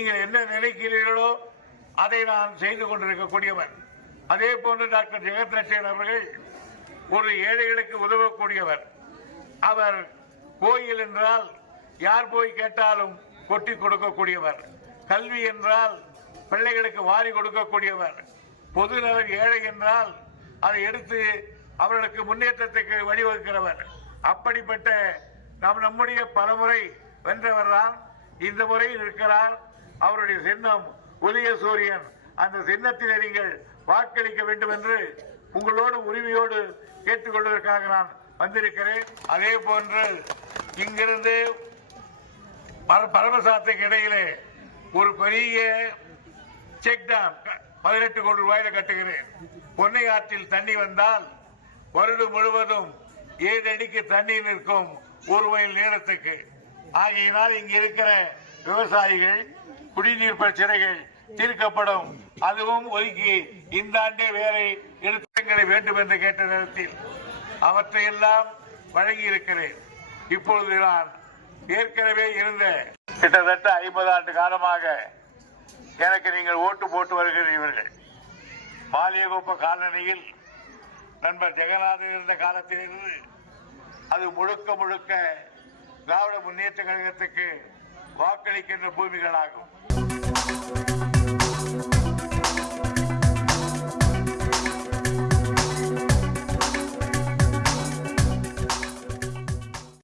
நீங்கள் என்ன நினைக்கிறீர்களோ அதை நான் செய்து கொண்டிருக்கக்கூடியவன். அதே போன்று டாக்டர் ஜெகத் ரட்சகன் அவர்கள் ஒரு ஏழைகளுக்கு உதவக்கூடியவர். அவர் கோயில் என்றால் யார் போய் கேட்டாலும் கொட்டி கொடுக்கக்கூடியவர். கல்வி என்றால் பிள்ளைகளுக்கு வாரி கொடுக்கக்கூடியவர். பொதுநலர் ஏழை என்றால் அதை எடுத்து அவர்களுக்கு முன்னேற்றத்துக்கு வழிவகுக்கிறவர். அப்படிப்பட்ட நம்முடைய பலமுறை வென்றவர் தான் இந்த முறையில் இருக்கிறார். அவருடைய சின்னம் உதய சூரியன். அந்த சின்னத்திலே நீங்கள் வாக்களிக்க வேண்டும் என்று உங்களோடு உரிமையோடு கேட்டுக்கொள்வதற்காக நான் வந்திருக்கிறேன். அதே போன்று இங்கிருந்து பரமசாத்துக்கு இடையிலே ஒரு பெரிய செக் டேம் 18 கோடி ரூபாயில கட்டுகிறேன். பொன்னை ஆற்றில் தண்ணி வந்தால் வருடம் முழுவதும் 7 அடிக்கு தண்ணீர் நிற்கும் 1 மைல் நீளத்துக்கு. ஆகையினால் இங்கு இருக்கிற விவசாயிகள் குடிநீர் பிரச்சனைகள் தீர்க்கப்படும். அதுவும் ஒதுக்கி இந்த ஆண்டே வேலை எடுத்துங்களை வேண்டும் என்று கேட்ட நேரத்தில் அவற்றையெல்லாம் வழங்கி இருக்கிறேன். இப்பொழுது நான் ஏற்கனவே இருந்த கிட்டத்தட்ட 50 ஆண்டு காலமாக எனக்கு நீங்கள் ஓட்டு போட்டு வருகிறீர்கள். மாலியகுப்ப காலனியில் நண்பர் ஜெகநாதன் இருந்த காலத்திலிருந்து அது முழுக்க முழுக்க திராவிட முன்னேற்ற கழகத்துக்கு வாக்களிக்கின்ற பூமிகளாகும்.